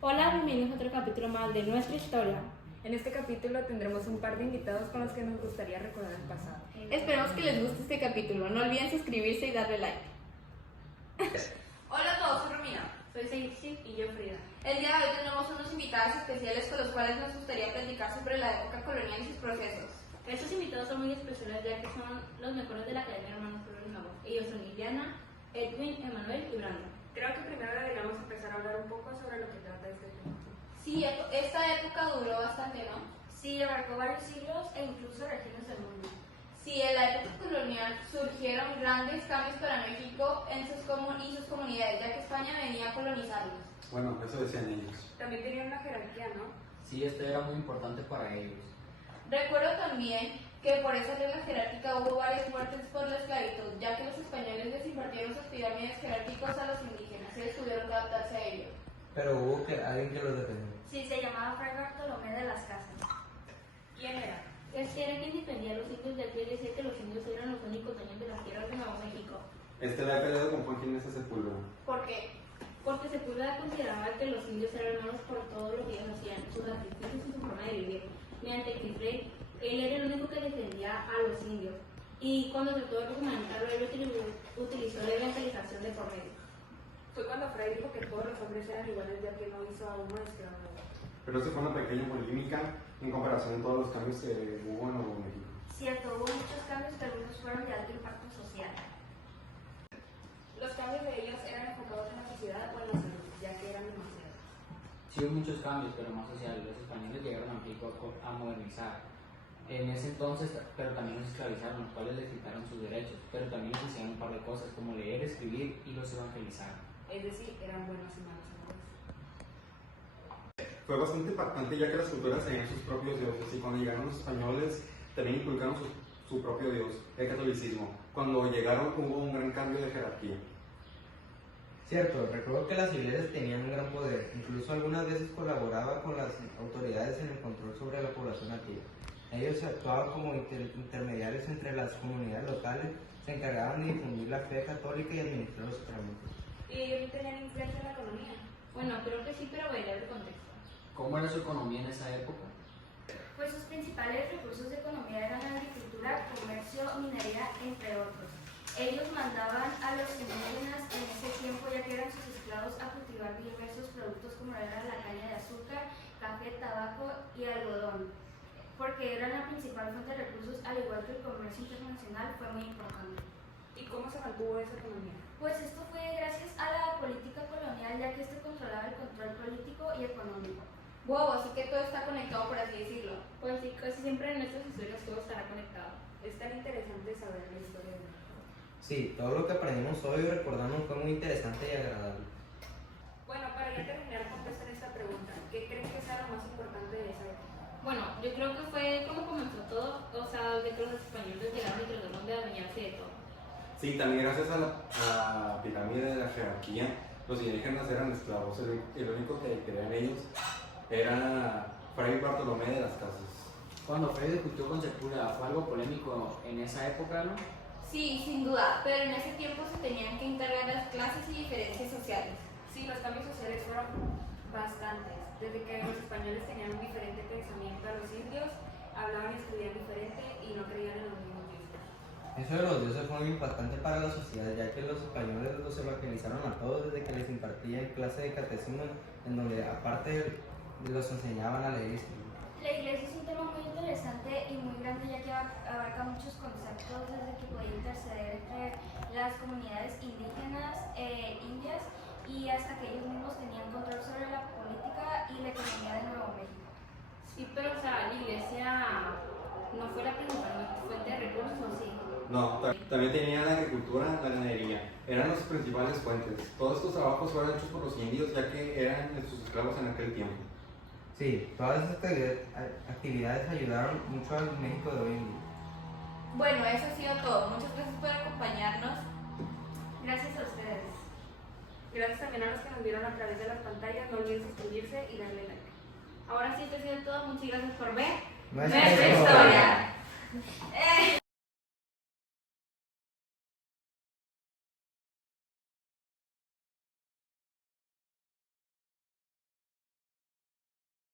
Hola, bienvenidos a otro capítulo más de nuestra historia. En este capítulo tendremos un par de invitados con los que nos gustaría recordar el pasado. Esperemos que les guste este capítulo. No olviden suscribirse y darle like. Hola a todos, soy Romina. Soy Seixi y yo Frida. El día de hoy tenemos unos invitados especiales con los cuales nos gustaría platicar sobre la época colonial y sus procesos. Estos invitados son muy especiales ya que son los mejores de la Academia Hermanos Flores Nuevos. Ellos son Liliana, Edwin, Emanuel y Brandon. Creo que primero deberíamos empezar a hablar un poco sobre lo que trata este tema. Sí, esta época duró bastante, ¿no? Sí, abarcó varios siglos e incluso regiones del mundo. Sí, en la época colonial surgieron grandes cambios para México y sus comunidades, ya que España venía a colonizarlos. Bueno, eso decían ellos. También tenían una jerarquía, ¿no? Sí, esto era muy importante para ellos. Recuerdo también que por esa regla jerárquica hubo varias muertes por la esclavitud, ya que los españoles les impartieron sus pirámides jerárquicos a los indígenas y ellos tuvieron que adaptarse a ello. Pero hubo alguien que los defendió. Sí, se llamaba Fray Bartolomé de las Casas. ¿Quién era? Este era quien defendía a los indios, ya que decía que los indios eran los únicos dueños de las tierras de Nuevo México. Este le ha peleado con Juan Ginés de Sepúlveda. ¿Por qué? Porque Sepúlveda consideraba que los indios eran malos por todo lo que ellos hacían, sus sacrificios y su forma de vivir. Mediante Quifrey, él era el único que defendía a los indios. Y cuando trató de humanizarlo, él utilizó la evangelización de por medio. Fue cuando Fray dijo que todos los hombres eran iguales, ya que no hizo a uno esclavo. Pero eso fue una pequeña polémica en comparación a todos los cambios que hubo en Nuevo México. Cierto, hubo muchos cambios, pero algunos fueron de alto impacto social. Los cambios de ellos eran enfocados en la sociedad o en la salud, ya que eran demasiados. Sí hubo muchos cambios, pero más sociales. Los españoles llegaron a México a modernizar. En ese entonces, pero también los esclavizaron, los cuales les quitaron sus derechos. Pero también les enseñaron un par de cosas, como leer, escribir y los evangelizaron. Es decir, eran buenos y malos hombres. Fue bastante impactante ya que las culturas tenían sus propios dioses y cuando llegaron los españoles también inculcaron su propio dios, el catolicismo. Cuando llegaron hubo un gran cambio de jerarquía. Cierto, recuerdo que las iglesias tenían un gran poder, incluso algunas veces colaboraba con las autoridades en el control sobre la población nativa. Ellos actuaban como intermediarios entre las comunidades locales, se encargaban de difundir la fe católica y administrar los sacramentos. ¿Y ellos tenían influencia en la economía? Bueno, creo que sí, pero voy a leer el contexto. ¿Cómo era su economía en esa época? Pues sus principales recursos de economía eran la agricultura, comercio, minería, entre otros. Ellos mandaban a los indígenas en ese tiempo, ya que eran sus esclavos, a cultivar diversos productos como era la caña de azúcar, café, tabaco y algodón, porque eran la principal fuente de recursos, al igual que el comercio internacional fue muy importante. ¿Y cómo se mantuvo esa economía? Pues esto fue gracias a la política colonial, ya que esto controlaba el control político y económico. Wow, así que todo está conectado, por así decirlo. Pues sí, casi siempre en estas historias todo estará conectado. Es tan interesante saber la historia de México. Sí, todo lo que aprendimos hoy y recordamos fue muy interesante y agradable. Bueno, para ya terminar, contestar esta pregunta. ¿Qué creen que sea lo más importante de esa época? Bueno, yo creo que fue como comenzó todo, o sea, de que los españoles llegaron y trataron de adueñarse de todo. Sí, también gracias a la pirámide de la jerarquía, los indígenas eran esclavos. El único que creían ellos era Fray Bartolomé de las Casas. Cuando Fray discutió con Sepúlveda, fue algo polémico en esa época, ¿no? Sí, sin duda, pero en ese tiempo se tenían que integrar las clases y diferencias sociales. Sí, los cambios sociales fueron bastantes. Desde que los españoles tenían un diferente pensamiento a los indios, hablaban y escribían diferente y no creían en los mismos dioses. Eso de los dioses fue muy impactante para la sociedad, ya que los españoles los evangelizaron a todos desde que les impartían clase de catecismo, en donde aparte los enseñaban a leer y escribir. La iglesia es un tema muy interesante y muy grande, ya que abarca muchos conceptos, desde que podía interceder entre las comunidades indígenas e indias y hasta que ellos mismos tenían control sobre la política y la economía de Nuevo México. Sí, pero o sea, la iglesia no fue la principal fuente de recursos, sí. No, también tenían la agricultura, la ganadería. Eran las principales fuentes. Todos estos trabajos fueron hechos por los indios ya que eran sus esclavos en aquel tiempo. Sí, todas esas actividades ayudaron mucho al México de hoy en día. Bueno, eso ha sido todo. Muchas gracias por acompañarnos. Gracias a ustedes. Gracias también a los que nos vieron a través de las pantallas. No olviden suscribirse y darle like. Ahora sí, esto ha sido todo. Muchas gracias por ver Nuestra nuestra historia.